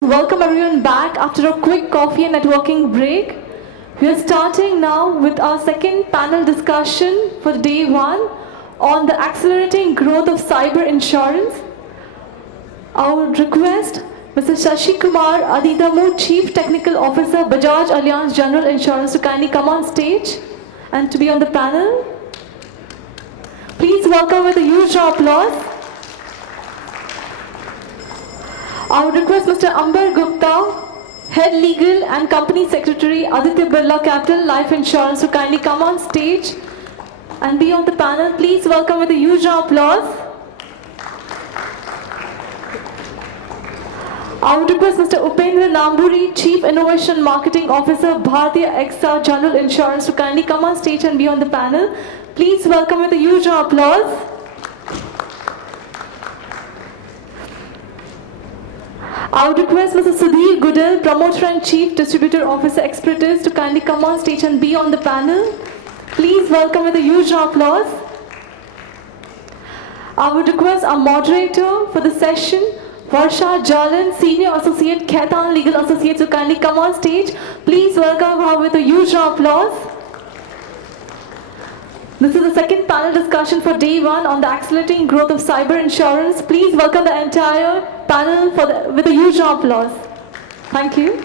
Welcome everyone back after a quick coffee and networking break. We are starting now with our second panel discussion for day one on the accelerating growth of cyber insurance. I would request Mr. Shashi Kumar Adidamu, Chief Technical Officer, Bajaj Allianz General Insurance, to kindly come on stage and to be on the panel. Please welcome with a huge applause. I would request Mr. Amber Gupta, Head Legal and Company Secretary, Aditya Birla Capital Life Insurance, to kindly come on stage and be on the panel. Please welcome with a huge applause. I would request Mr. Upendra Namburi, Chief Innovation Marketing Officer, Bhartiya AXA General Insurance, to kindly come on stage and be on the panel. Please welcome with a huge applause. I would request Mr. Sudhir Goodell, Promoter and Chief Distributor Officer Expertise, to kindly come on stage and be on the panel. Please welcome with a huge applause. I would request our moderator for the session, Varsha Jalan, Senior Associate, Khaitan Legal Associates, to kindly come on stage. Please welcome her with a huge applause. This is the second panel discussion for day one on the accelerating growth of cyber insurance. Please welcome the entire panel with a huge applause. Thank you.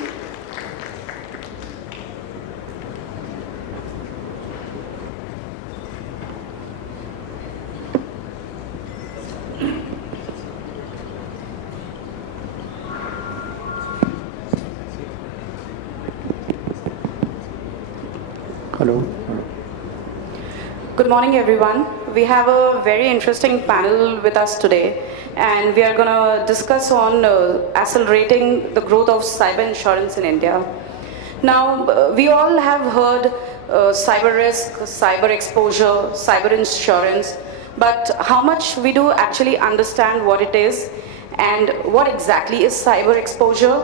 Hello. Good morning, everyone. We have a very interesting panel with us today, and we are going to discuss on accelerating the growth of cyber insurance in India. Now, we all have heard cyber risk, cyber exposure, cyber insurance, but how much we do actually understand what it is and what exactly is cyber exposure?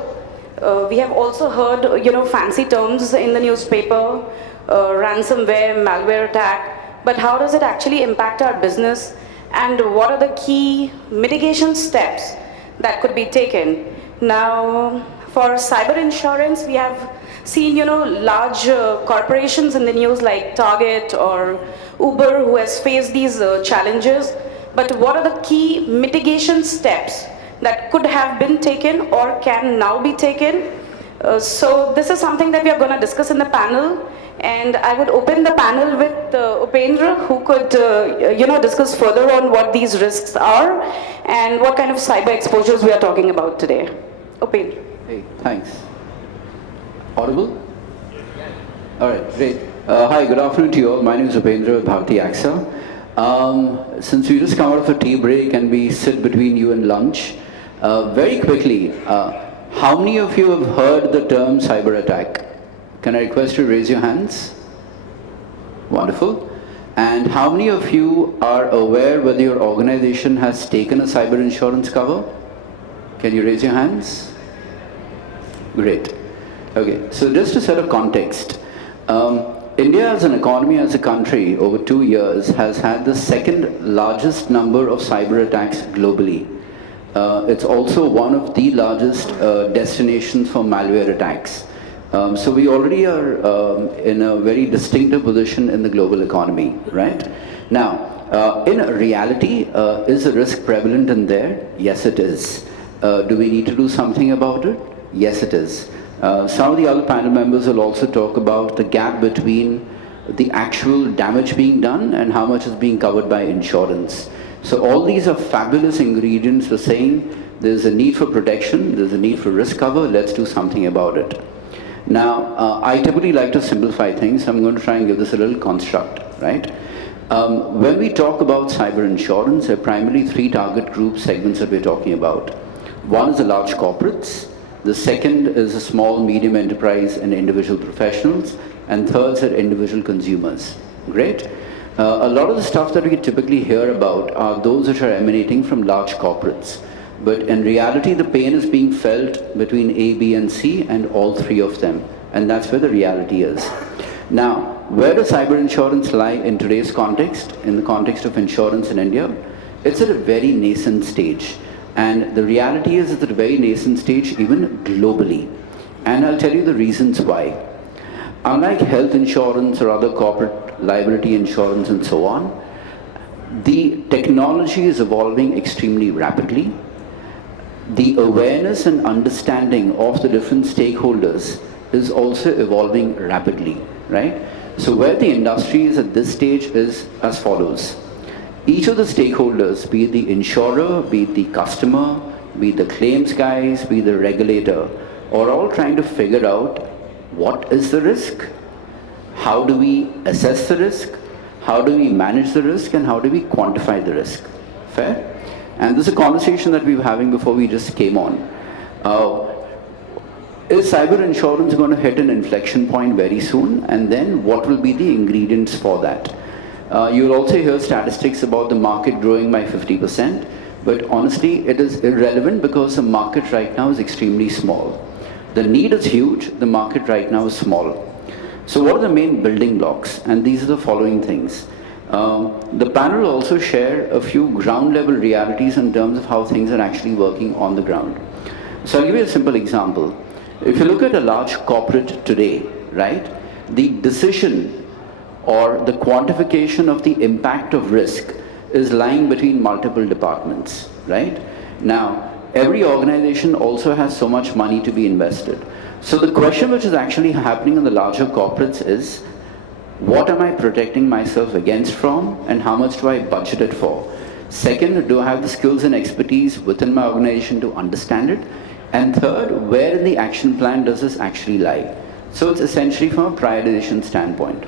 We have also heard, fancy terms in the newspaper, ransomware, malware attack. But how does it actually impact our business, and what are the key mitigation steps that could be taken? Now, for cyber insurance, we have seen, large corporations in the news like Target or Uber who has faced these challenges. But what are the key mitigation steps that could have been taken or can now be taken? So this is something that we are going to discuss in the panel. And I would open the panel with Upendra, who could, discuss further on what these risks are and what kind of cyber exposures we are talking about today. Upendra. Hey, thanks. Audible? All right, great. Hi, good afternoon to you all. My name is Upendra with Bhartiya AXA. Since we just come out of a tea break and we sit between you and lunch, very quickly, how many of you have heard the term cyber attack? Can I request you to raise your hands? Wonderful. And how many of you are aware whether your organization has taken a cyber insurance cover? Can you raise your hands? Great. Okay, so just to set a context, India as an economy, as a country, over 2 years has had the second largest number of cyber attacks globally. It's also one of the largest destinations for malware attacks. So we already are in a very distinctive position in the global economy, right? Now, in reality, is the risk prevalent in there? Yes, it is. Do we need to do something about it? Yes, it is. Some of the other panel members will also talk about the gap between the actual damage being done and how much is being covered by insurance. So all these are fabulous ingredients for saying there's a need for protection, there's a need for risk cover, let's do something about it. Now, I typically like to simplify things. I'm going to try and give this a little construct, right? When we talk about cyber insurance, there are primarily three target group segments that we're talking about. One is the large corporates. The second is the small, medium enterprise and individual professionals. And third are individual consumers. Great. A lot of the stuff that we typically hear about are those which are emanating from large corporates. But in reality, the pain is being felt between A, B, and C, and all three of them. And that's where the reality is. Now, where does cyber insurance lie in today's context, in the context of insurance in India? It's at a very nascent stage. And the reality is it's at a very nascent stage, even globally. And I'll tell you the reasons why. Unlike health insurance or other corporate liability insurance and so on, the technology is evolving extremely rapidly. The awareness and understanding of the different stakeholders is also evolving rapidly, right? So where the industry is at this stage is as follows. Each of the stakeholders, be it the insurer, be it the customer, be it the claims guys, be it the regulator, are all trying to figure out what is the risk, how do we assess the risk, how do we manage the risk, and how do we quantify the risk. Fair? And this is a conversation that we were having before we just came on. Is cyber insurance going to hit an inflection point very soon? And then what will be the ingredients for that? You'll also hear statistics about the market growing by 50%, but honestly, it is irrelevant because the market right now is extremely small. The need is huge, the market right now is small. So what are the main building blocks? And these are the following things. The panel will also share a few ground level realities in terms of how things are actually working on the ground. So I'll give you a simple example. If you look at a large corporate today, right, the decision or the quantification of the impact of risk is lying between multiple departments, right? Now, every organization also has so much money to be invested. So the question which is actually happening in the larger corporates is, what am I protecting myself against from, and how much do I budget it for? Second, do I have the skills and expertise within my organization to understand it? And third, where in the action plan does this actually lie? So it's essentially from a prioritization standpoint.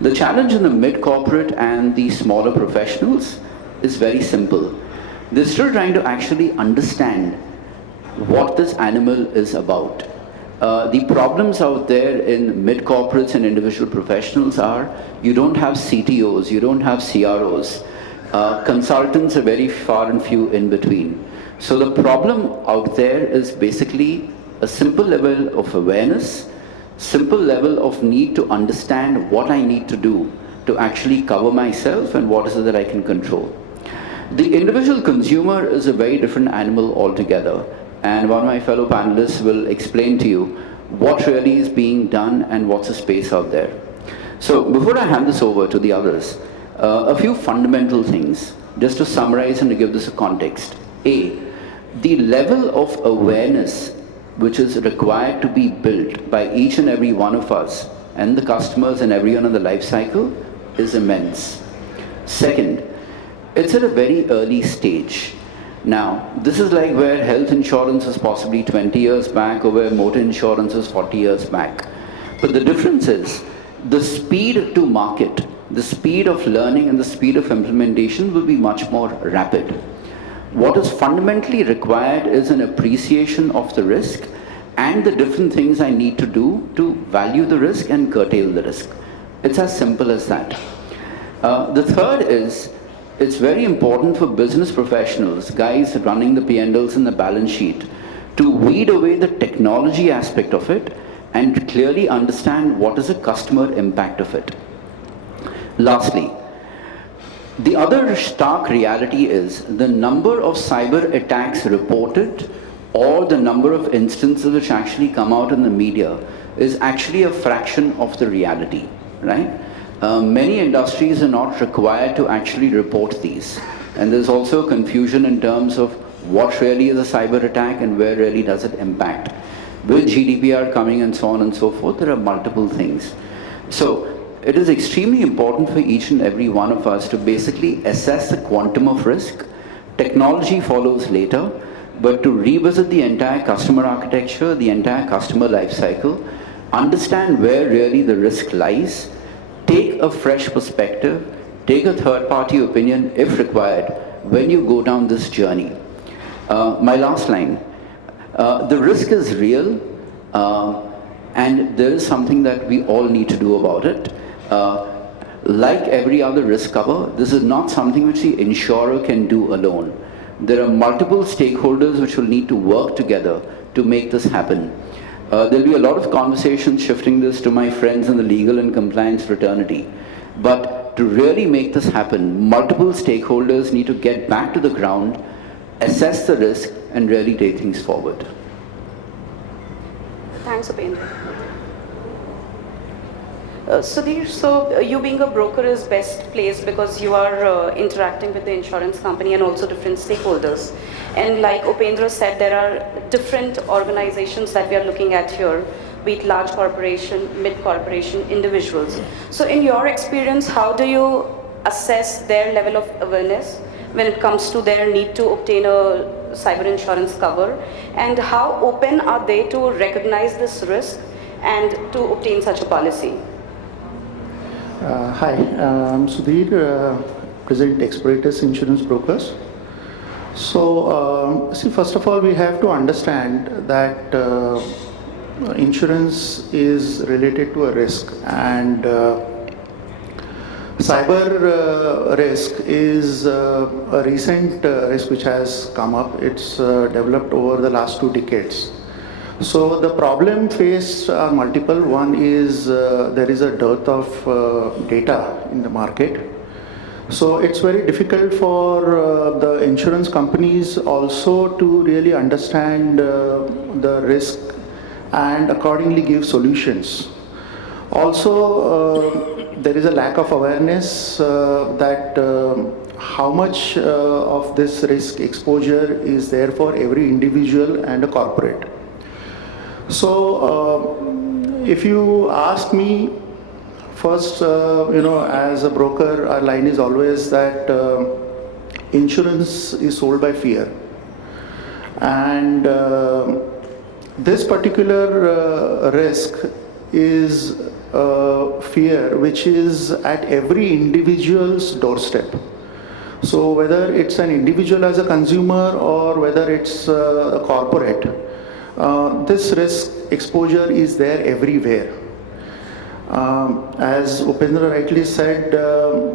The challenge in the mid-corporate and the smaller professionals is very simple. They're still trying to actually understand what this animal is about. The problems out there in mid-corporates and individual professionals are, you don't have CTOs, you don't have CROs. Consultants are very far and few in between. So the problem out there is basically a simple level of awareness, simple level of need to understand what I need to do to actually cover myself and what is it that I can control. The individual consumer is a very different animal altogether, and one of my fellow panelists will explain to you what really is being done and what's the space out there. So before I hand this over to the others, a few fundamental things, just to summarize and to give this a context. A, the level of awareness which is required to be built by each and every one of us and the customers and everyone in the life cycle is immense. Second, it's at a very early stage. Now, this is like where health insurance was possibly 20 years back or where motor insurance was 40 years back. But the difference is the speed to market, the speed of learning and the speed of implementation will be much more rapid. What is fundamentally required is an appreciation of the risk and the different things I need to do to value the risk and curtail the risk. It's as simple as that. The third is, it's very important for business professionals, guys running the P&Ls and the balance sheet, to weed away the technology aspect of it and clearly understand what is the customer impact of it. Lastly, the other stark reality is the number of cyber attacks reported or the number of instances which actually come out in the media is actually a fraction of the reality, right? Many industries are not required to actually report these. And there's also confusion in terms of what really is a cyber attack and where really does it impact. With GDPR coming and so on and so forth, there are multiple things. So it is extremely important for each and every one of us to basically assess the quantum of risk. Technology follows later, but to revisit the entire customer architecture, the entire customer life cycle, understand where really the risk lies, take a fresh perspective, take a third-party opinion if required when you go down this journey. My last line, the risk is real and there is something that we all need to do about it. Like every other risk cover, this is not something which the insurer can do alone. There are multiple stakeholders which will need to work together to make this happen. There'll be a lot of conversations shifting this to my friends in the legal and compliance fraternity. But to really make this happen, multiple stakeholders need to get back to the ground, assess the risk and really take things forward. Thanks, Upendra. Sudhir, so you being a broker is best placed because you are interacting with the insurance company and also different stakeholders. And like Upendra said, there are different organizations that we are looking at here, be it large corporation, mid corporation, individuals. So in your experience, how do you assess their level of awareness when it comes to their need to obtain a cyber insurance cover? And how open are they to recognize this risk and to obtain such a policy? Hi, I'm Sudhir, President Experitus Insurance Brokers. So, see, first of all, we have to understand that insurance is related to a risk, and cyber risk is a recent risk which has come up. It's developed over the last 2 decades. So the problem faced are multiple. One is there is a dearth of data in the market. So it's very difficult for the insurance companies also to really understand the risk and accordingly give solutions. Also, there is a lack of awareness that how much of this risk exposure is there for every individual and a corporate. So, if you ask me, first, as a broker, our line is always that insurance is sold by fear. And this particular risk is fear which is at every individual's doorstep. So, whether it's an individual as a consumer or whether it's a corporate, this risk exposure is there everywhere. As Upendra rightly said,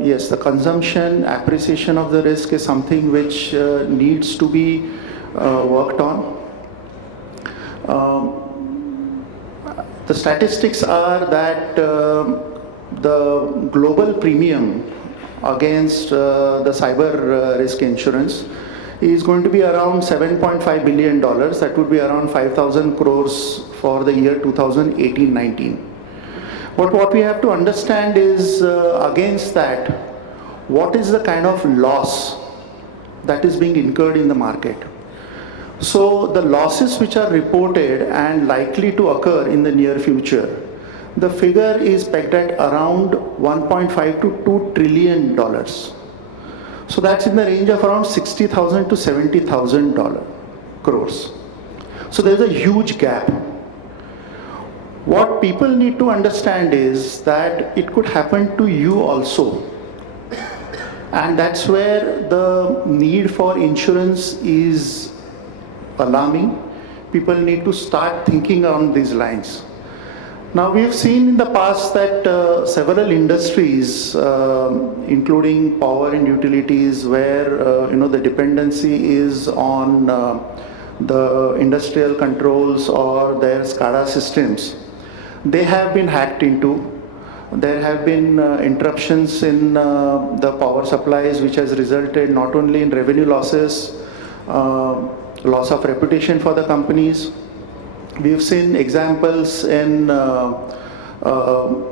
yes, the consumption, appreciation of the risk is something which needs to be worked on. The statistics are that the global premium against the cyber risk insurance is going to be around $7.5 billion. That would be around 5,000 crores for the year 2018-19. But what we have to understand is against that, what is the kind of loss that is being incurred in the market. So the losses which are reported and likely to occur in the near future, the figure is pegged at around 1.5 to $2 trillion. So that's in the range of around 60,000 to 70,000 crores. So there's a huge gap. What people need to understand is that it could happen to you also. And that's where the need for insurance is alarming. People need to start thinking on these lines. Now, we have seen in the past that several industries, including power and utilities, where the dependency is on the industrial controls or their SCADA systems, they have been hacked into. There have been interruptions in the power supplies, which has resulted not only in revenue losses, loss of reputation for the companies. We've seen examples in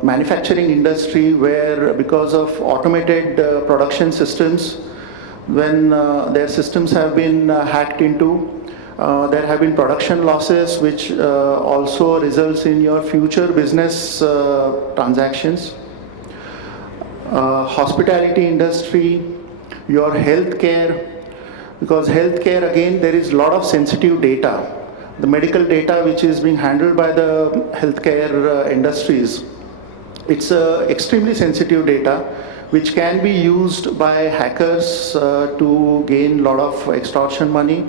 manufacturing industry where, because of automated production systems, when their systems have been hacked into, there have been production losses, which also results in your future business transactions. Hospitality industry, your healthcare, because healthcare, again, there is a lot of sensitive data. The medical data which is being handled by the healthcare industries, it's extremely sensitive data which can be used by hackers to gain a lot of extortion money.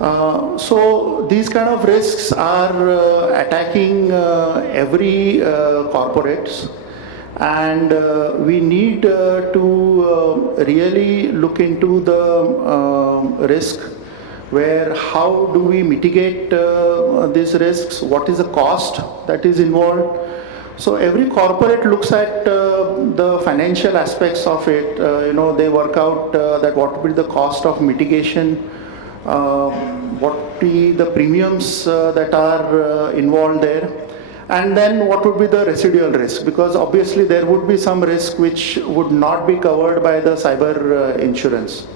So these kind of risks are attacking every corporates, and we need to really look into the risk, where how do we mitigate these risks, what is the cost that is involved. So every corporate looks at the financial aspects of it. They work out that what would be the cost of mitigation, what would be the premiums that are involved there, and then what would be the residual risk, because obviously there would be some risk which would not be covered by the cyber insurance.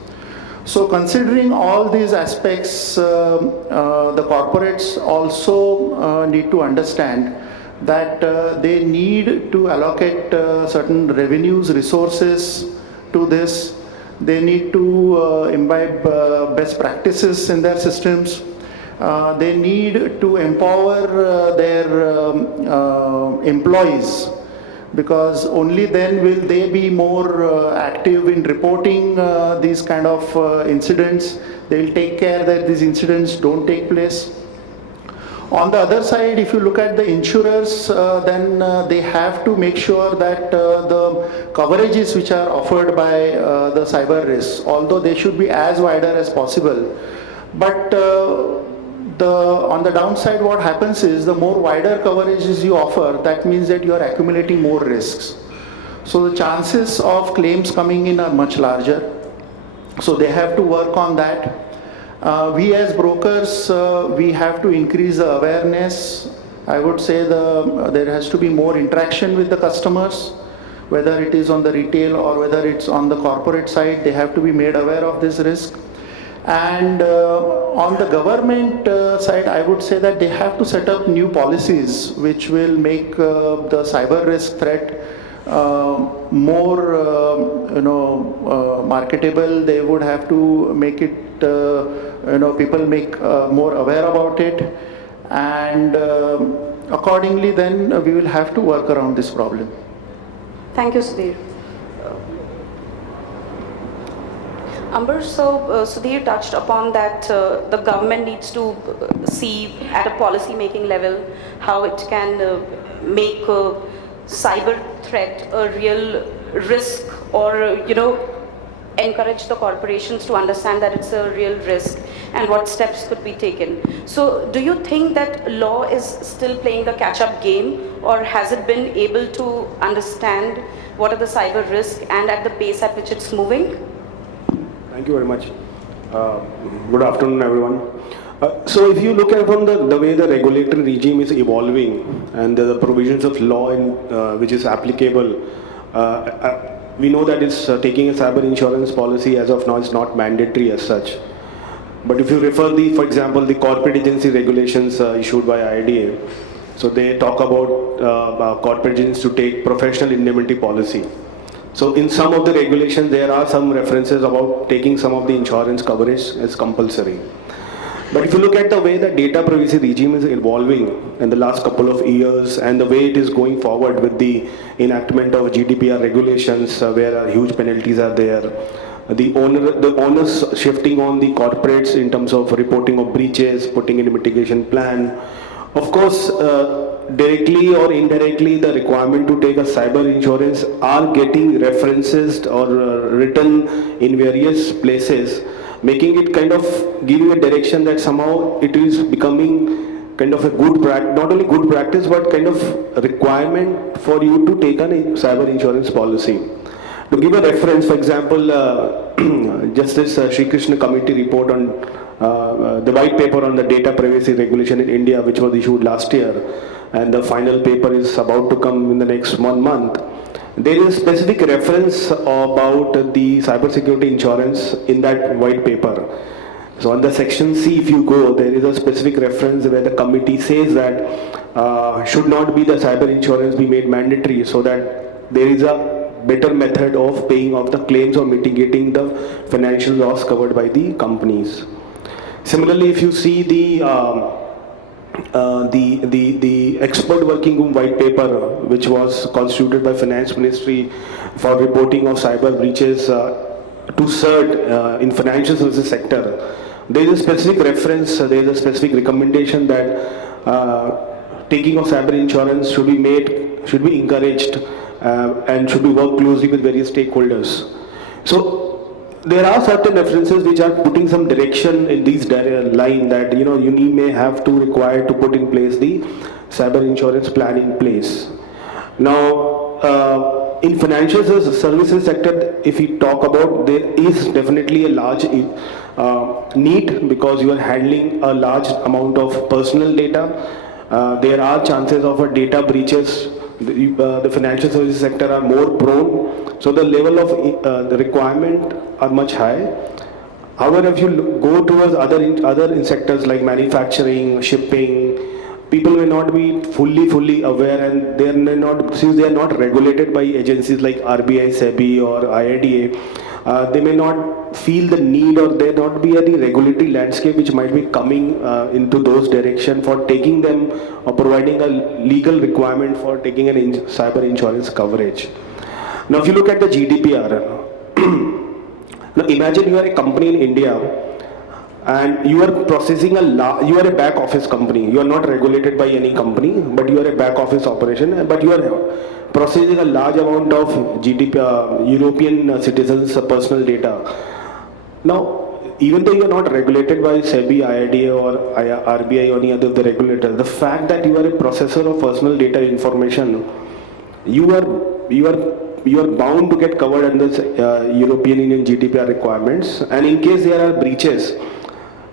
So considering all these aspects, the corporates also need to understand that they need to allocate certain revenues, resources to this. They need to imbibe best practices in their systems. They need to empower their employees, because only then will they be more active in reporting these kind of incidents. They'll take care that these incidents don't take place. On the other side, if you look at the insurers, then they have to make sure that the coverages which are offered by the cyber risks, although they should be as wider as possible, but on the downside, what happens is the more wider coverages you offer, that means that you are accumulating more risks. So the chances of claims coming in are much larger. So they have to work on that. We as brokers, we have to increase the awareness. I would say there has to be more interaction with the customers, whether it is on the retail or whether it's on the corporate side. They have to be made aware of this risk. And on the government side, I would say that they have to set up new policies which will make the cyber risk threat more marketable. They would have to make it people make more aware about it, and accordingly then we will have to work around this problem. Thank you, Sudhir. Amber, so Sudhir touched upon that the government needs to see at a policy making level how it can make cyber threat a real risk, or encourage the corporations to understand that it's a real risk and what steps could be taken. So do you think that law is still playing the catch-up game, or has it been able to understand what are the cyber risks and at the pace at which it's moving? Thank you very much. Good afternoon, everyone. So if you look at from the way the regulatory regime is evolving and the provisions of law which is applicable, we know that it's taking a cyber insurance policy as of now is not mandatory as such. But if you refer for example, the corporate agency regulations issued by IDA, so they talk about corporate agencies to take professional indemnity policy. So in some of the regulations, there are some references about taking some of the insurance coverage as compulsory. But if you look at the way the data privacy regime is evolving in the last couple of years, and the way it is going forward with the enactment of GDPR regulations, where huge penalties are there, the onus shifting on the corporates in terms of reporting of breaches, putting in a mitigation plan. Of course, directly or indirectly, the requirement to take a cyber insurance are getting references or written in various places, making it kind of giving a direction that somehow it is becoming kind of a good practice, not only good practice, but kind of a requirement for you to take a cyber insurance policy. To give a reference, for example, Justice Sri Krishna Committee report on the white paper on the data privacy regulation in India, which was issued last year, and the final paper is about to come in the next 1 month. There is a specific reference about the cybersecurity insurance in that white paper. So on the section C, if you go, there is a specific reference where the committee says that should not be the cyber insurance be made mandatory, so that there is a better method of paying off the claims or mitigating the financial loss covered by the companies. Similarly, if you see the expert working group white paper, which was constituted by Finance Ministry for reporting of cyber breaches to CERT in financial services sector, there is a specific reference, there is a specific recommendation that taking of cyber insurance should be encouraged and should be worked closely with various stakeholders. So there are certain references which are putting some direction in these line that you may have to require to put in place the cyber insurance plan in place. Now, In financial services sector, if we talk about, there is definitely a large need because you are handling a large amount of personal data. There are chances of a data breaches. The financial services sector are more prone, so the level of the requirement are much high. However, if you go towards other sectors like manufacturing, shipping, people may not be fully aware, and they may not, since they are not regulated by agencies like RBI, SEBI or IRDA, they may not feel the need, or there not be any regulatory landscape which might be coming into those direction for taking them or providing a legal requirement for taking an cyber insurance coverage. Now, if you look at the GDPR, now imagine you are a company in India and you are processing you are a back office company. You are not regulated by any company, but you are a back office operation, but you are processing a large amount of GDPR, European citizens' personal data. Now, even though you are not regulated by SEBI, IRDA or RBI or any other of the regulators, the fact that you are a processor of personal data information, you are bound to get covered under European Union GDPR requirements, and in case there are breaches,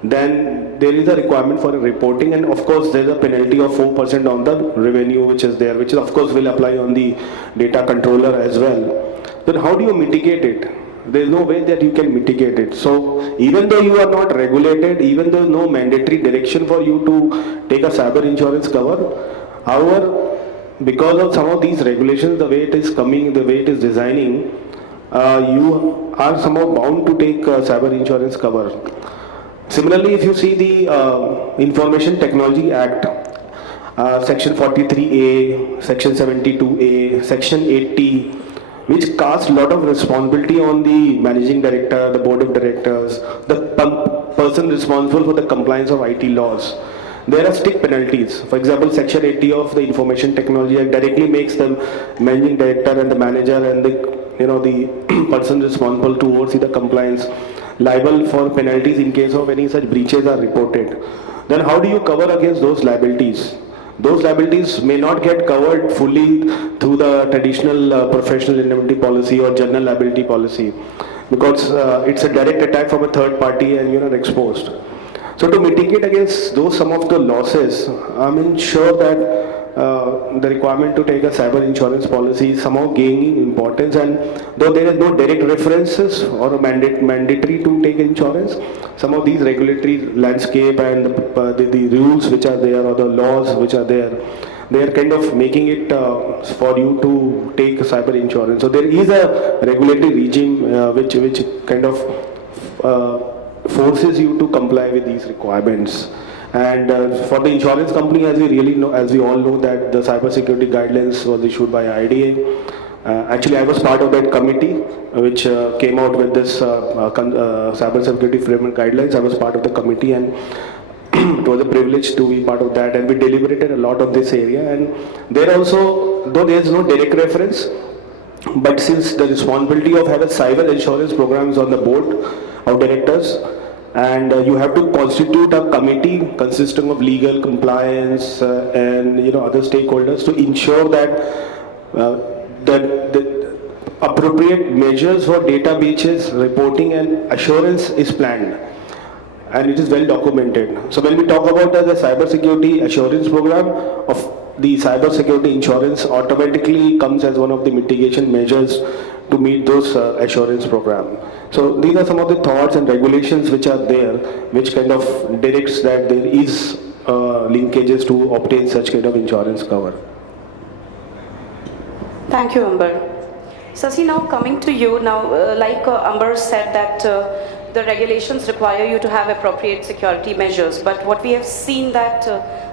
then there is a requirement for a reporting, and of course there is a penalty of 4% on the revenue which is there, which of course will apply on the data controller as well. Then how do you mitigate it? There is no way that you can mitigate it. So even though you are not regulated, even though no mandatory direction for you to take a cyber insurance cover, however, because of some of these regulations, the way it is coming, the way it is designing, you are somehow bound to take cyber insurance cover. Similarly, if you see the Information Technology Act, Section 43A, Section 72A, Section 80, which casts a lot of responsibility on the managing director, the board of directors, the person responsible for the compliance of IT laws. There are strict penalties. For example, Section 80 of the Information Technology Act directly makes the managing director and the manager and the person responsible to oversee the compliance liable for penalties in case of any such breaches are reported. Then how do you cover against those liabilities? Those liabilities may not get covered fully through the traditional professional indemnity policy or general liability policy, because it's a direct attack from a third party and you're exposed. So to mitigate against some of the losses, I'm sure that the requirement to take a cyber insurance policy is somehow gaining importance, and though there is no direct references or a mandatory to take insurance, some of these regulatory landscape and the rules which are there or the laws which are there, they are kind of making it for you to take cyber insurance. So there is a regulatory regime which kind of forces you to comply with these requirements. And for the insurance company, as we all know, that the cyber security guidelines was issued by IDA. Actually, I was part of that committee which came out with this cyber security framework guidelines. I was part of the committee, and it was a privilege to be part of that. And we deliberated a lot of this area. And there also, though there is no direct reference, but since the responsibility of having a cyber insurance program is on the board of directors, and you have to constitute a committee consisting of legal, compliance, and other stakeholders to ensure that the appropriate measures for data breaches, reporting, and assurance is planned, and it is well documented. So when we talk about the cyber security assurance program of the cyber security insurance, automatically comes as one of the mitigation measures to meet those assurance program. So these are some of the thoughts and regulations which are there, which kind of directs that there is linkages to obtain such kind of insurance cover. Thank you, Amber. Sasi, now coming to you, now like Amber said that the regulations require you to have appropriate security measures, but what we have seen that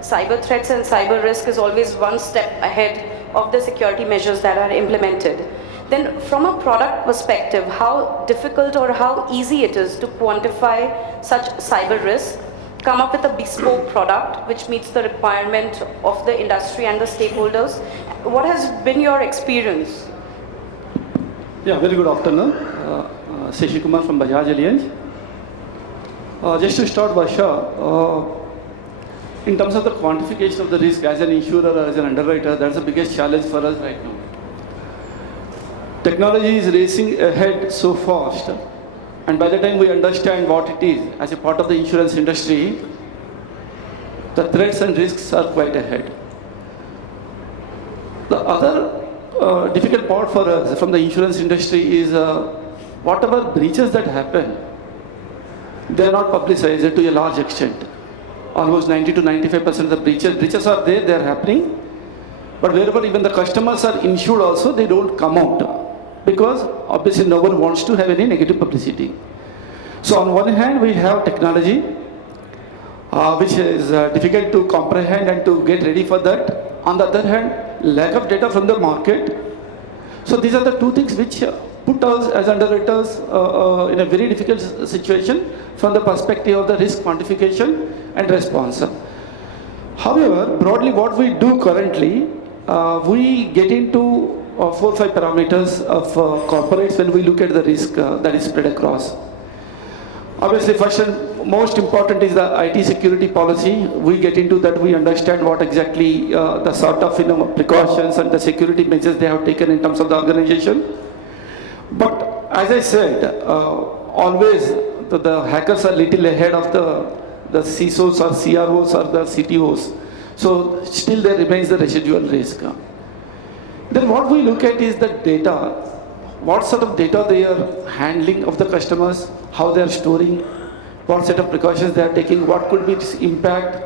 cyber threats and cyber risk is always one step ahead of the security measures that are implemented. Then from a product perspective, how difficult or how easy it is to quantify such cyber risk, come up with a bespoke product which meets the requirement of the industry and the stakeholders. What has been your experience? Yeah, very good afternoon. Seshi Kumar from Bajaj Allianz. Just to start, Basha, in terms of the quantification of the risk as an insurer or as an underwriter, that's the biggest challenge for us right now. technology is racing ahead so fast, and by the time we understand what it is as a part of the insurance industry, the threats and risks are quite ahead. The other difficult part for us from the insurance industry is whatever breaches that happen, they are not publicized to a large extent. Almost 90 to 95% of the breaches are there, they are happening. But wherever even the customers are insured also, they don't come out because obviously no one wants to have any negative publicity. So on one hand, we have technology, which is difficult to comprehend and to get ready for that. On the other hand, lack of data from the market. So these are the two things which put us as underwriters in a very difficult situation from the perspective of the risk quantification and response. However, broadly what we do currently, we get into 4 or 5 parameters of corporates when we look at the risk that is spread across. Obviously, first and most important is the IT security policy. We get into that, we understand what exactly the sort of precautions and the security measures they have taken in terms of the organization. But as I said, always the hackers are little ahead of the CISOs or CROs or the CTOs. So still there remains the residual risk. Then what we look at is the data. What sort of data they are handling of the customers, how they are storing, what set of precautions they are taking, what could be its impact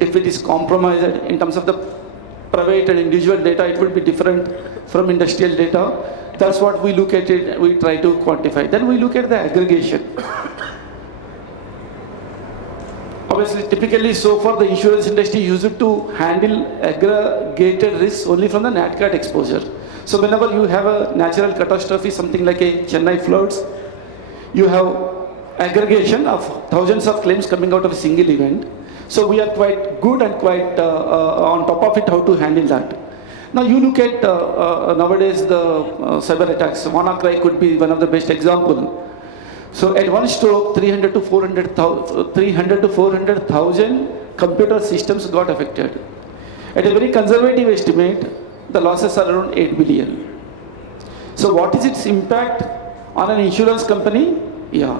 if it is compromised. In terms of the private and individual data, it will be different from industrial data. That's what we look at it, we try to quantify. Then we look at the aggregation. Obviously, typically so far the insurance industry used to handle aggregated risks only from the NatCat exposure. So whenever you have a natural catastrophe, something like a Chennai floods, you have aggregation of thousands of claims coming out of a single event. So we are quite good and quite on top of it how to handle that. Now you look at nowadays the cyber attacks. WannaCry could be one of the best example. So at one stroke, 300 to 400,000 computer systems got affected. At a very conservative estimate, the losses are around 8 billion. So what is its impact on an insurance company? Yeah,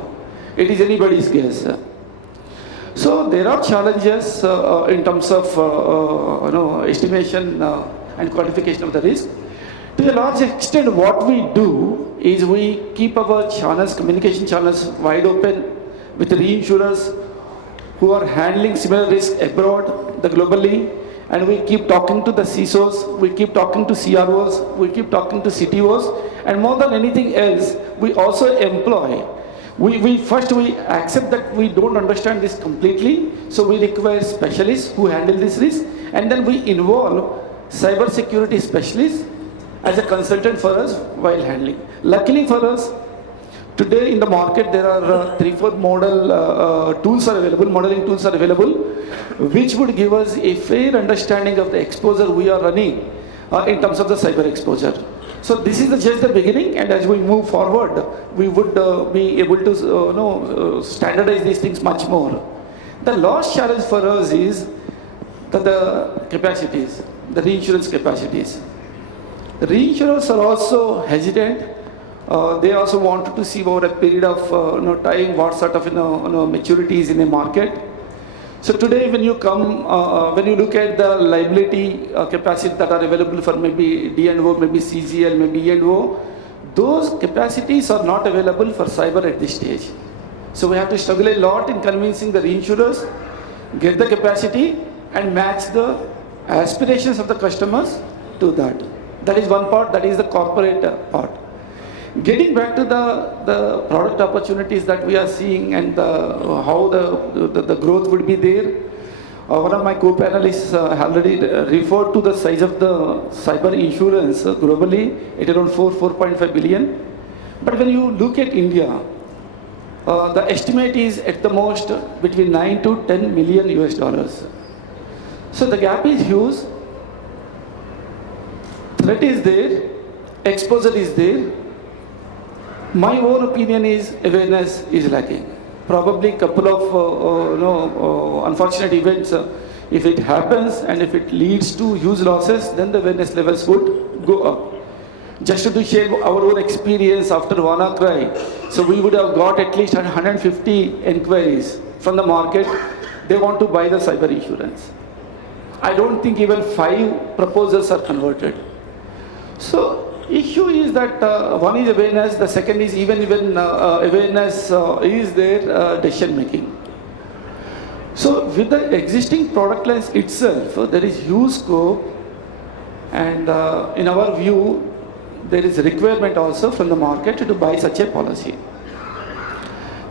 it is anybody's guess. So there are challenges in terms of estimation and quantification of the risk. To a large extent, what we do is we keep our channels, communication channels wide open with reinsurers who are handling similar risks abroad, globally, and we keep talking to the CISOs, we keep talking to CROs, we keep talking to CTOs, and more than anything else, we also employ. We accept that we don't understand this completely, so we require specialists who handle this risk, and then we involve cyber security specialists as a consultant for us while handling. Luckily for us, today in the market there are 3-4 modeling tools are available, which would give us a fair understanding of the exposure we are running in terms of the cyber exposure. So this is just the beginning, and as we move forward, we would be able to standardize these things much more. The last challenge for us is the capacities, the reinsurance capacities. The reinsurers are also hesitant. They also wanted to see over a period of time what sort of maturity is in the market. So today, when you come, when you look at the liability capacity that are available for maybe D&O, maybe CGL, maybe E&O, those capacities are not available for cyber at this stage. So we have to struggle a lot in convincing the reinsurers, get the capacity, and match the aspirations of the customers to that. That is one part, that is the corporate part. Getting back to the product opportunities that we are seeing and how the growth would be there, one of my co-panelists already referred to the size of the cyber insurance globally at around 4.5 billion. But when you look at India, the estimate is at the most between 9 to 10 million US dollars. So the gap is huge. Threat is there, exposure is there. My own opinion is awareness is lacking. Probably a couple of unfortunate events, if it happens and if it leads to huge losses, then the awareness levels would go up. Just to share our own experience after WannaCry, so we would have got at least 150 inquiries from the market. They want to buy the cyber insurance. I don't think even 5 proposals are converted. So issue is that one is awareness, the second is even awareness is their decision making. So with the existing product lines itself, there is huge scope, and in our view, there is a requirement also from the market to buy such a policy.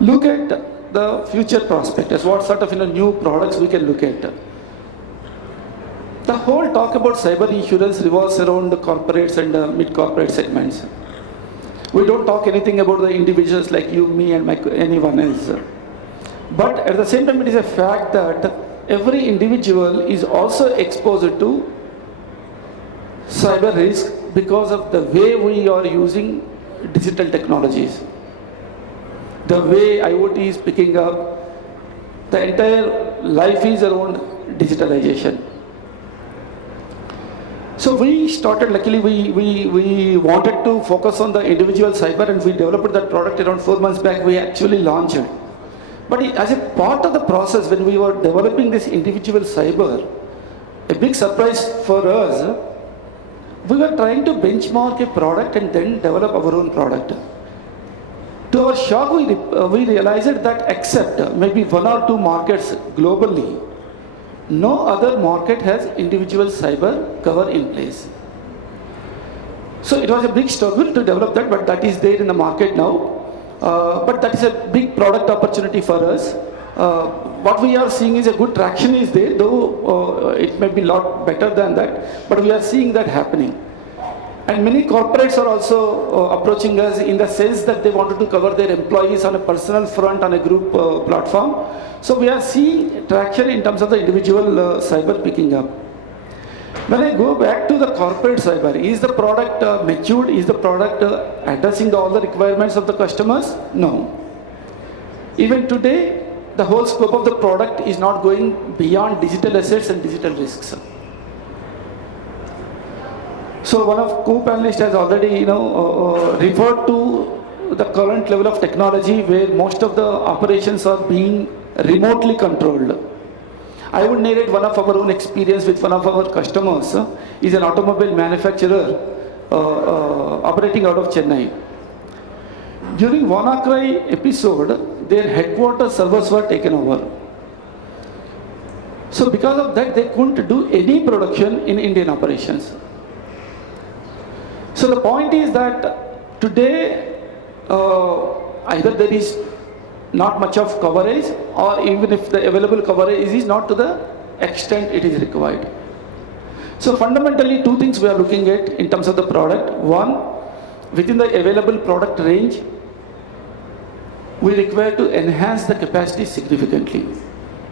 Look at the future prospects, what sort of new products we can look at. The whole talk about cyber insurance revolves around the corporates and mid-corporate segments. We don't talk anything about the individuals like you, me, and anyone else. But at the same time, it is a fact that every individual is also exposed to cyber risk because of the way we are using digital technologies. The way IoT is picking up, the entire life is around digitalization. So we started, luckily we wanted to focus on the individual cyber, and we developed that product around 4 months back. We actually launched it. But as a part of the process, when we were developing this individual cyber, a big surprise for us, we were trying to benchmark a product and then develop our own product. To our shock, we realized that except maybe 1 or 2 markets globally, no other market has individual cyber cover in place. So it was a big struggle to develop that, but that is there in the market now. But that is a big product opportunity for us. What we are seeing is a good traction is there, though it may be a lot better than that, but we are seeing that happening. And many corporates are also approaching us in the sense that they wanted to cover their employees on a personal front, on a group platform. So we are seeing traction in terms of the individual cyber picking up. When I go back to the corporate cyber, is the product matured? Is the product addressing all the requirements of the customers? No. Even today, the whole scope of the product is not going beyond digital assets and digital risks. So one of co-panelists has already referred to the current level of technology where most of the operations are being remotely controlled. I would narrate one of our own experience with one of our customers. Is an automobile manufacturer operating out of Chennai. During WannaCry episode, their headquarters servers were taken over. So because of that, they couldn't do any production in Indian operations. So the point is that today, either there is not much of coverage, or even if the available coverage is not to the extent it is required. So fundamentally, 2 things we are looking at in terms of the product. One, within the available product range, we require to enhance the capacity significantly.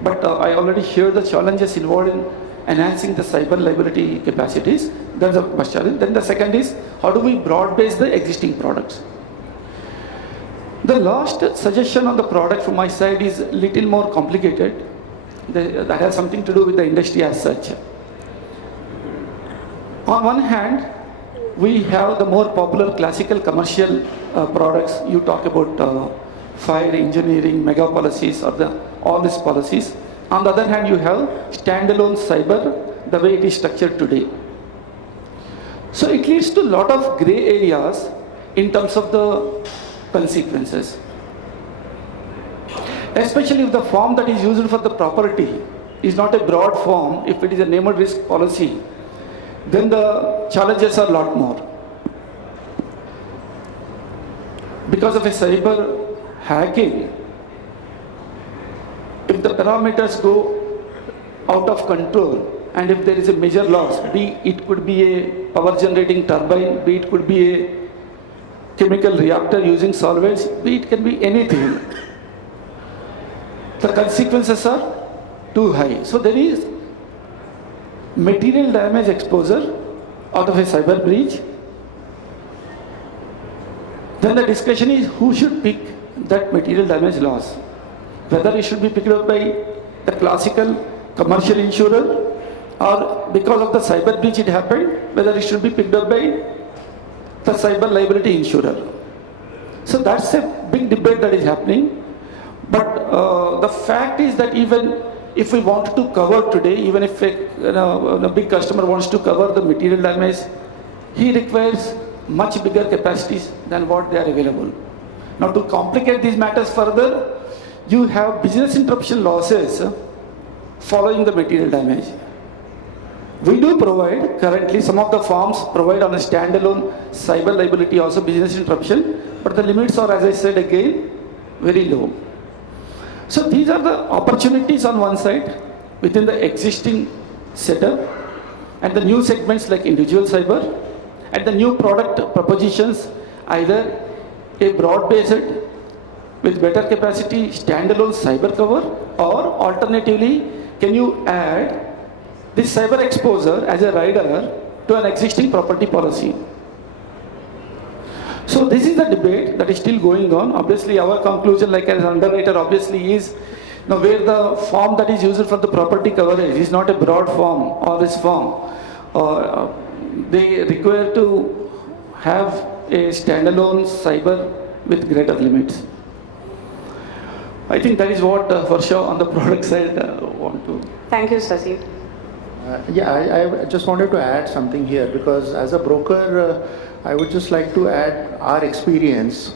But I already shared the challenges involved in enhancing the cyber liability capacities. That's the first challenge. Then the second is, how do we broad base the existing products? The last suggestion on the product from my side is a little more complicated. That has something to do with the industry as such. On one hand, we have the more popular classical commercial products. You talk about fire engineering, mega policies, or all these policies. On the other hand, you have standalone cyber, the way it is structured today. So it leads to a lot of gray areas in terms of the consequences. Especially if the form that is used for the property is not a broad form, if it is a named risk policy, then the challenges are a lot more. Because of a cyber hacking, if the parameters go out of control, and if there is a major loss, be it could be a power generating turbine, be it could be a chemical reactor using solvents, be it can be anything, the consequences are too high. So there is material damage exposure out of a cyber breach. Then the discussion is who should pick that material damage loss. Whether it should be picked up by the classical commercial insurer, or because of the cyber breach it happened, whether it should be picked up by the cyber liability insurer. So that's a big debate that is happening. But the fact is that even if we want to cover today, even if a big customer wants to cover the material damage, he requires much bigger capacities than what they are available. Now to complicate these matters further, you have business interruption losses following the material damage. We do provide, currently some of the firms provide on a standalone cyber liability also business interruption, but the limits are, as I said again, very low. So these are the opportunities on one side within the existing setup and the new segments like individual cyber and the new product propositions, either a broad-based with better capacity standalone cyber cover, or alternatively, can you add this cyber exposure as a rider to an existing property policy? So this is the debate that is still going on. Obviously, our conclusion, like as an underwriter, obviously is where the form that is used for the property coverage is not a broad form or this form. They require to have a standalone cyber with greater limits. I think that is what for sure on the product side want to. Thank you, Sasi. I just wanted to add something here, because as a broker, I would just like to add our experience.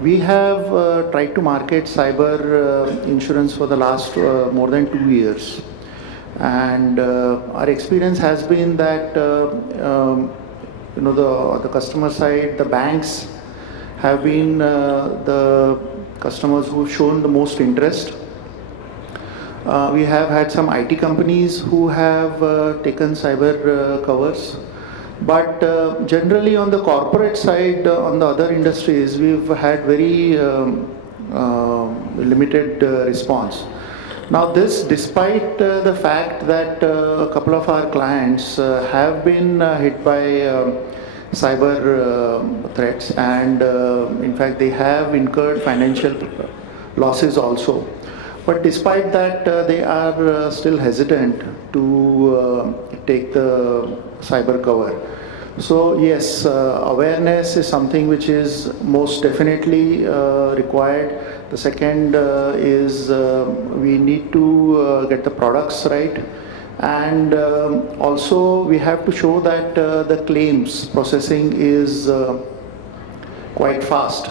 We have tried to market cyber insurance for the last more than 2 years. And our experience has been that, the customer side, the banks have been the customers who've shown the most interest. We have had some IT companies who have taken cyber covers. But generally on the corporate side, on the other industries, we've had very limited response. Now this, despite the fact that a couple of our clients have been hit by cyber threats, and in fact they have incurred financial losses also. But despite that, they are still hesitant to take the cyber cover. So yes, awareness is something which is most definitely required. The second is we need to get the products right, and also we have to show that the claims processing is quite fast,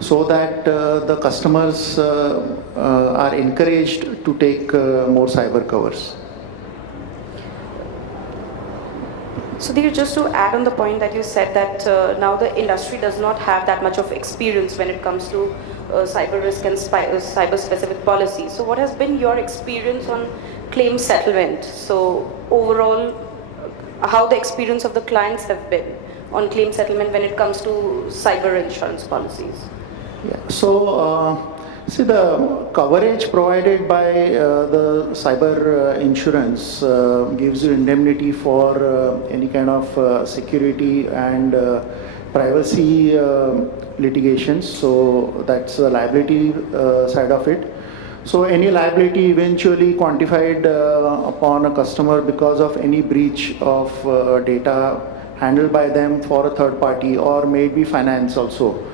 so that the customers are encouraged to take more cyber covers. Sudhir, just to add on the point that you said that now the industry does not have that much of experience when it comes to cyber risk and cyber specific policies. So what has been your experience on claim settlement? So overall, how the experience of the clients have been on claim settlement when it comes to cyber insurance policies? Yeah. So see, the coverage provided by the cyber insurance gives you indemnity for any kind of security and privacy litigations. So that's the liability side of it. So any liability eventually quantified upon a customer because of any breach of data handled by them for a third party, or maybe finance also.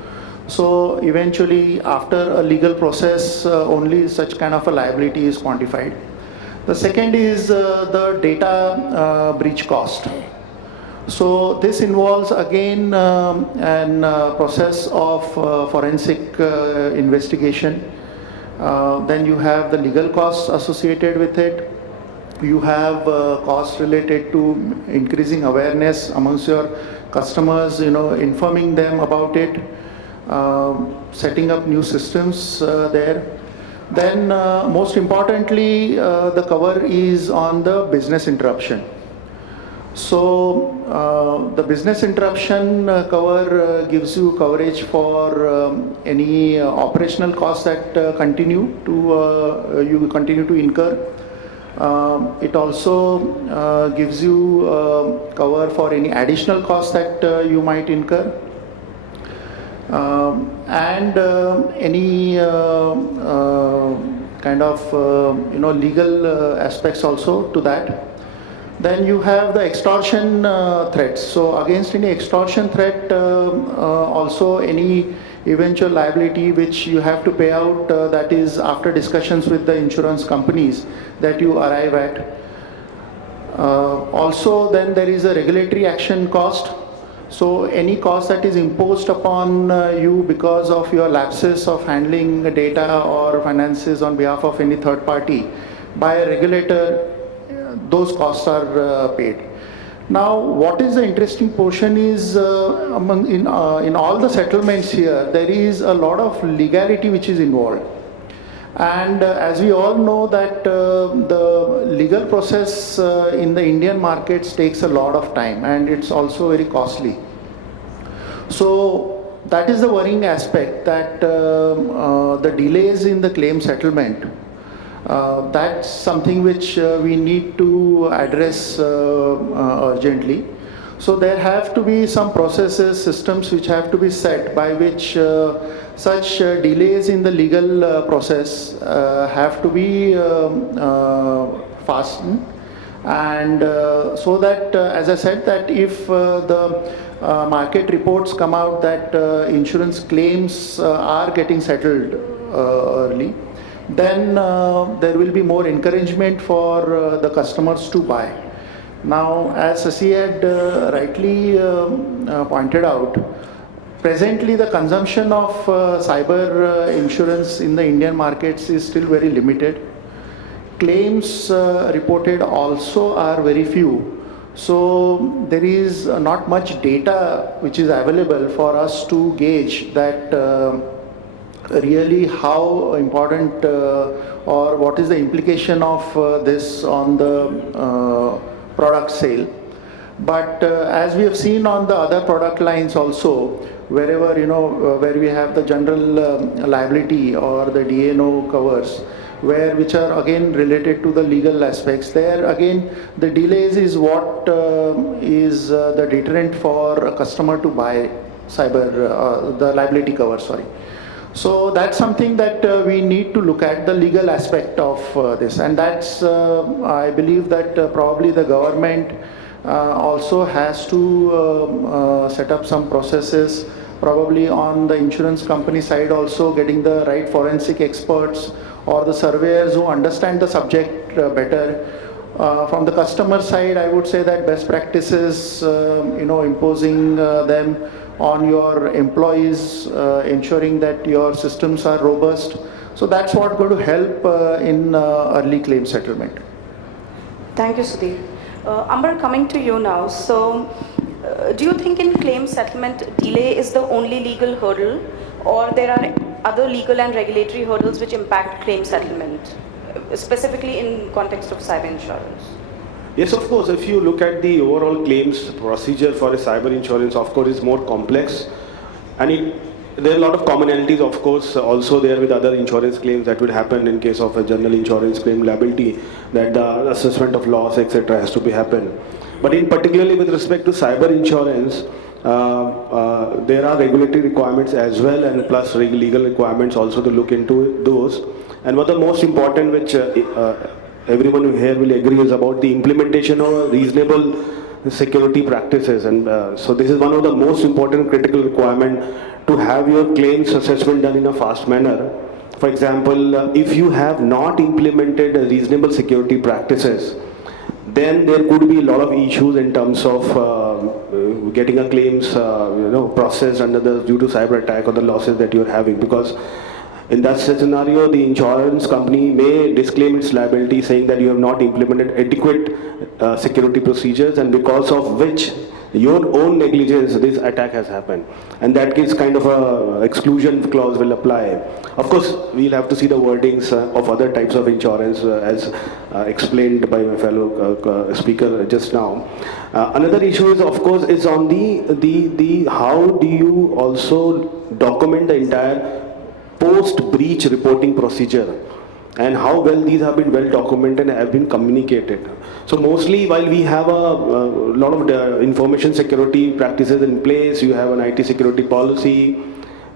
So eventually, after a legal process, only such kind of a liability is quantified. The second is the data breach cost. So this involves again an process of forensic investigation. Then you have the legal costs associated with it. You have costs related to increasing awareness amongst your customers, informing them about it. Setting up new systems there. Then most importantly, the cover is on the business interruption. So the business interruption cover gives you coverage for any operational costs that you continue to incur. It also gives you cover for any additional costs that you might incur. And any kind of legal aspects also to that. Then you have the extortion threats. So against any extortion threat, also any eventual liability which you have to pay out, that is after discussions with the insurance companies that you arrive at. Also then there is a regulatory action cost. So any cost that is imposed upon you because of your lapses of handling data or finances on behalf of any third party by a regulator, those costs are paid. Now, what is the interesting portion is in all the settlements here, there is a lot of legality which is involved. And as we all know that the legal process in the Indian markets takes a lot of time and it's also very costly. So that is the worrying aspect, that the delays in the claim settlement, that's something which we need to address urgently. So there have to be some processes, systems which have to be set by which such delays in the legal process have to be fastened, and so that as I said, that if the market reports come out that insurance claims are getting settled early, then there will be more encouragement for the customers to buy. Now, as Sasi had rightly pointed out, presently the consumption of cyber insurance in the Indian markets is still very limited. Claims reported also are very few. So there is not much data which is available for us to gauge that really how important or what is the implication of this on the product sale. But as we have seen on the other product lines also, wherever where we have the general liability or the D&O covers, which are again related to the legal aspects, there again the delays is what is the deterrent for a customer to buy the liability cover, sorry. So that's something that we need to look at, the legal aspect of this, and that's I believe that probably the government also has to set up some processes, probably on the insurance company side also, getting the right forensic experts or the surveyors who understand the subject better. From the customer side, I would say that best practices, imposing them on your employees, ensuring that your systems are robust. So that's what going to help in early claim settlement. Thank you, Sudhir. Amber, coming to you now. So, do you think in claim settlement, delay is the only legal hurdle, or there are other legal and regulatory hurdles which impact claim settlement, specifically in context of cyber insurance? Yes, of course. If you look at the overall claims procedure for a cyber insurance, of course, it's more complex, and there are a lot of commonalities, of course, also there with other insurance claims that would happen in case of a general insurance claim liability, that the assessment of loss, etc., has to be happen. But in particularly with respect to cyber insurance, there are regulatory requirements as well, and plus legal requirements also to look into those. And one of the most important, which everyone here will agree, is about the implementation of reasonable security practices. And so this is one of the most important critical requirement, to have your claims assessment done in a fast manner. For example, if you have not implemented reasonable security practices, then there could be a lot of issues in terms of getting a claims processed due to cyber attack or the losses that you're having, because in that scenario, the insurance company may disclaim its liability, saying that you have not implemented adequate security procedures, and because of which your own negligence, this attack has happened. And that case, kind of a exclusion clause will apply. Of course, we'll have to see the wordings of other types of insurance as explained by my fellow speaker just now. Another issue is, of course, is on the how do you also document the entire post-breach reporting procedure, and how well these have been well documented and have been communicated. So mostly, while we have a lot of information security practices in place, you have an IT security policy,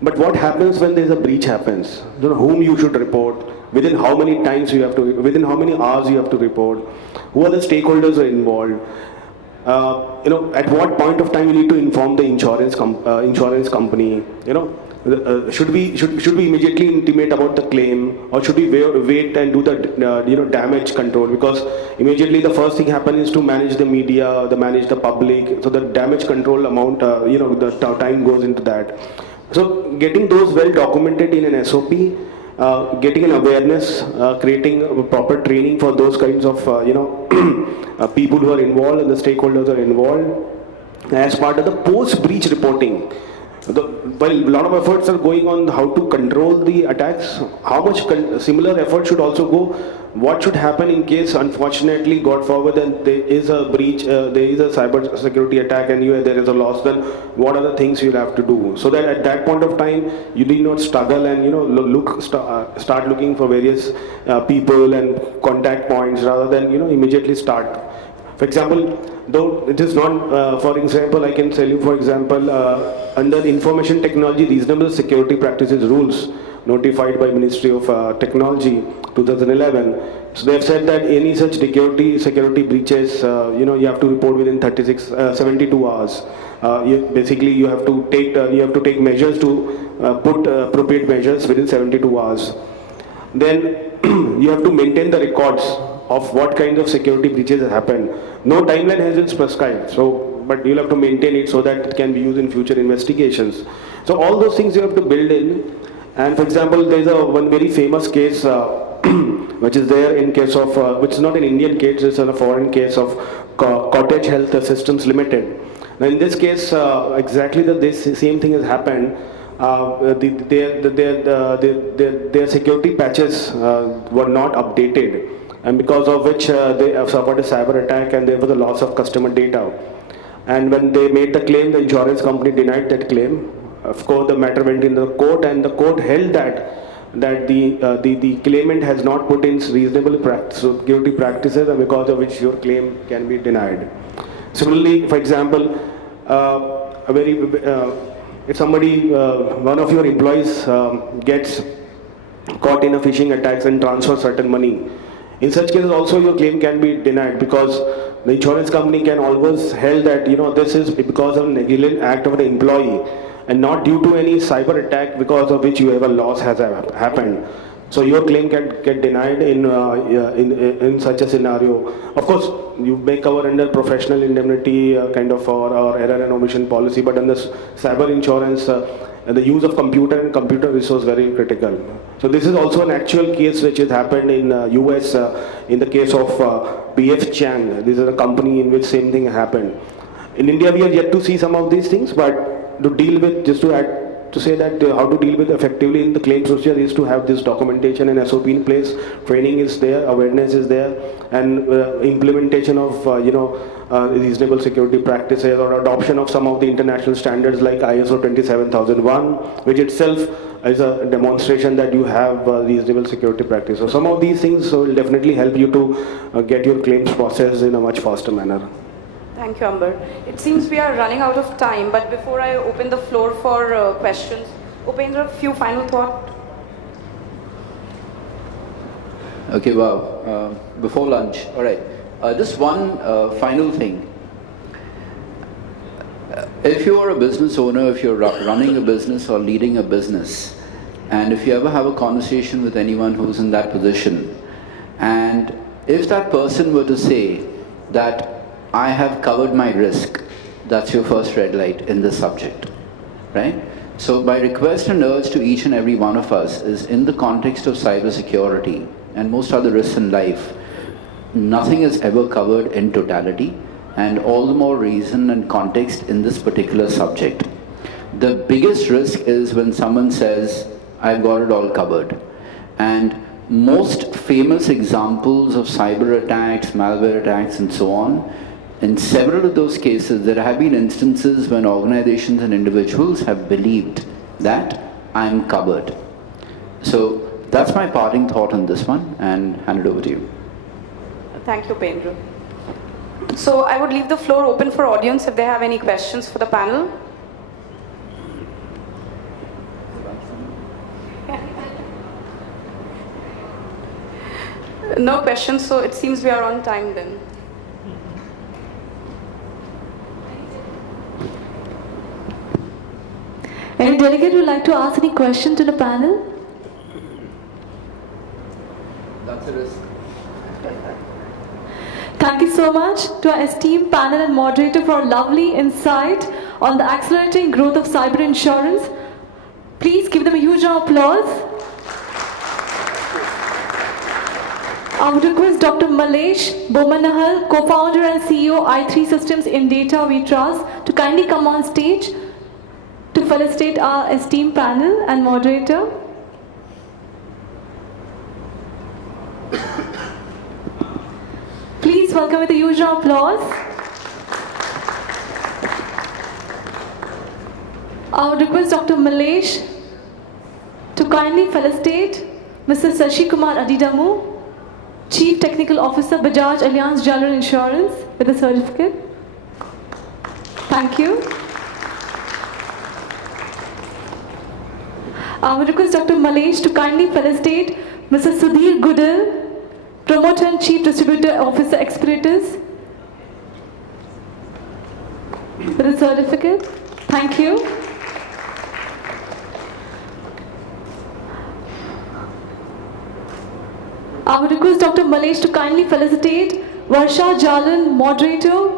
but what happens when there is a breach happens? Whom you should report, within how many times you have to, within how many hours you have to report, who are the stakeholders who are involved. At what point of time you need to inform the insurance company. Should we immediately intimate about the claim, or should we wait and do the damage control? Because immediately the first thing happens is to manage the media, manage the public. So the damage control amount, the time goes into that. So getting those well documented in an SOP, getting an awareness, creating a proper training for those kinds of people who are involved and the stakeholders are involved as part of the post-breach reporting. While a lot of efforts are going on how to control the attacks, how much similar effort should also go? What should happen in case, unfortunately, God forbid, that there is a breach, there is a cyber security attack, and there is a loss? Then what are the things you'll have to do, so that at that point of time you need not struggle and start looking for various people and contact points, rather than immediately start. For example, though it is not, for example, I can tell you, for example, under information technology reasonable security practices rules notified by Ministry of Technology 2011. So they have said that any such security breaches, you have to report within 72 hours. You have to take measures to put appropriate measures within 72 hours. Then you have to maintain the records of what kinds of security breaches have happened. No timeline has been prescribed, but you'll have to maintain it so that it can be used in future investigations. So all those things you have to build in. And for example, there's one very famous case which is there in case of, which is not an Indian case, it's a foreign case of Cottage Health Systems Limited. Now in this case, exactly the same thing has happened. Their security patches were not updated, and because of which they have suffered a cyber attack, and there was a loss of customer data. And when they made the claim, the insurance company denied that claim. Of course, the matter went into the court, and the court held that the claimant has not put in reasonable security practices, and because of which your claim can be denied. Similarly, for example, if somebody, one of your employees gets caught in a phishing attacks and transfers certain money, in such cases also your claim can be denied, because the insurance company can always held that this is because of a negligent act of the employee and not due to any cyber attack because of which you have a loss has happened. So your claim can get denied in such a scenario. Of course, you may cover under professional indemnity kind of or error and omission policy, but under cyber insurance, the use of computer and computer resource very critical. So this is also an actual case which has happened in US in the case of PF Chang. This is a company in which same thing happened. In India, we are yet to see some of these things, but to deal with, just to add, to say that how to deal with effectively in the claim procedure is to have this documentation and SOP in place, training is there, awareness is there, and implementation of reasonable security practices or adoption of some of the international standards like ISO 27001, which itself is a demonstration that you have reasonable security practice. So some of these things will definitely help you to get your claims processed in a much faster manner. Thank you, Amber. It seems we are running out of time, but before I open the floor for questions, Upendra, a few final thoughts? Okay, wow. Before lunch, all right. Just one final thing. If you are a business owner, if you're running a business or leading a business, and if you ever have a conversation with anyone who's in that position, and if that person were to say that I have covered my risk, that's your first red light in this subject, right? So my request and urge to each and every one of us is, in the context of cybersecurity and most other risks in life, nothing is ever covered in totality, and all the more reason and context in this particular subject. The biggest risk is when someone says, I've got it all covered. And most famous examples of cyber attacks, malware attacks, and so on, in several of those cases, there have been instances when organizations and individuals have believed that I'm covered. So that's my parting thought on this one, and hand it over to you. Thank you, Upendra. So I would leave the floor open for audience if they have any questions for the panel. No questions, so it seems we are on time then. Any delegate would like to ask any question to the panel? That's a risk. Thank you so much to our esteemed panel and moderator for a lovely insight on the accelerating growth of cyber insurance. Please give them a huge round of applause. I would request Dr. Malesh Bomanahal, co-founder and CEO i3 Systems in Data We Trust, to kindly come on stage to felicitate our esteemed panel and moderator. Please welcome with a huge round of applause. I would request Dr. Malesh to kindly felicitate Mr. Sashi Kumar Adidamu, Chief Technical Officer, Bajaj Allianz General Insurance, with a certificate. Thank you. I would request Dr. Malesh to kindly felicitate Mr. Sudhir Goodell, Promoter and Chief Distributor Officer, Experitus, with a certificate. Thank you. I would request Dr. Malesh to kindly felicitate Varsha Jalan, moderator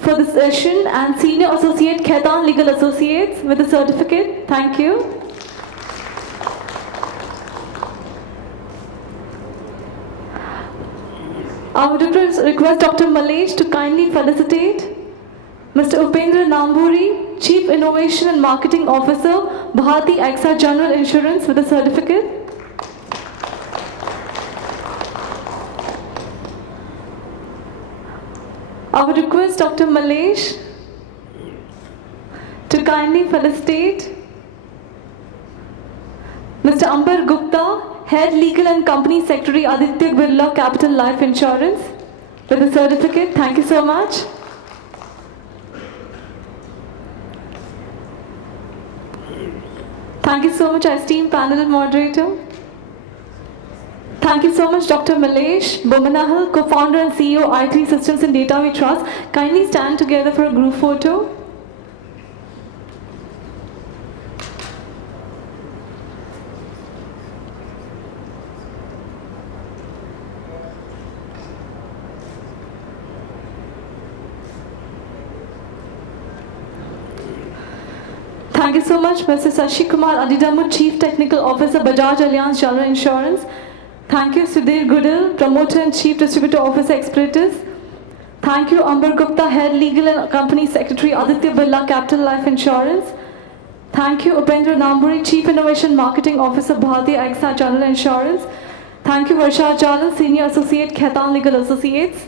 for the session, and Senior Associate, Khaitan Legal Associates, with a certificate. Thank you. I would request Dr. Malesh to kindly felicitate Mr. Upendra Namburi, Chief Innovation and Marketing Officer, Bharti AXA General Insurance, with a certificate. I would request Dr. Malesh to kindly felicitate Mr. Ambar Gupta, Head Legal and Company Secretary, Aditya Birla Capital Life Insurance, with a certificate. Thank you so much. Thank you so much, our esteemed panel and moderator. Thank you so much, Dr. Malesh Bomanahal, co-founder and CEO, i3 Systems in Data We Trust. Kindly stand together for a group photo. Thank you so much, Mr. Sashi Kumar Adidamu, Chief Technical Officer, Bajaj Allianz General Insurance. Thank you, Sudhir Goodell, Promoter and Chief Distributor Officer, Experitus. Thank you, Ambar Gupta, Head Legal and Company Secretary, Aditya Birla Capital Life Insurance. Thank you, Upendra Namburi, Chief Innovation Marketing Officer, Bharti AXA General Insurance. Thank you, Varsha Jalan, Senior Associate, Khaitan Legal Associates.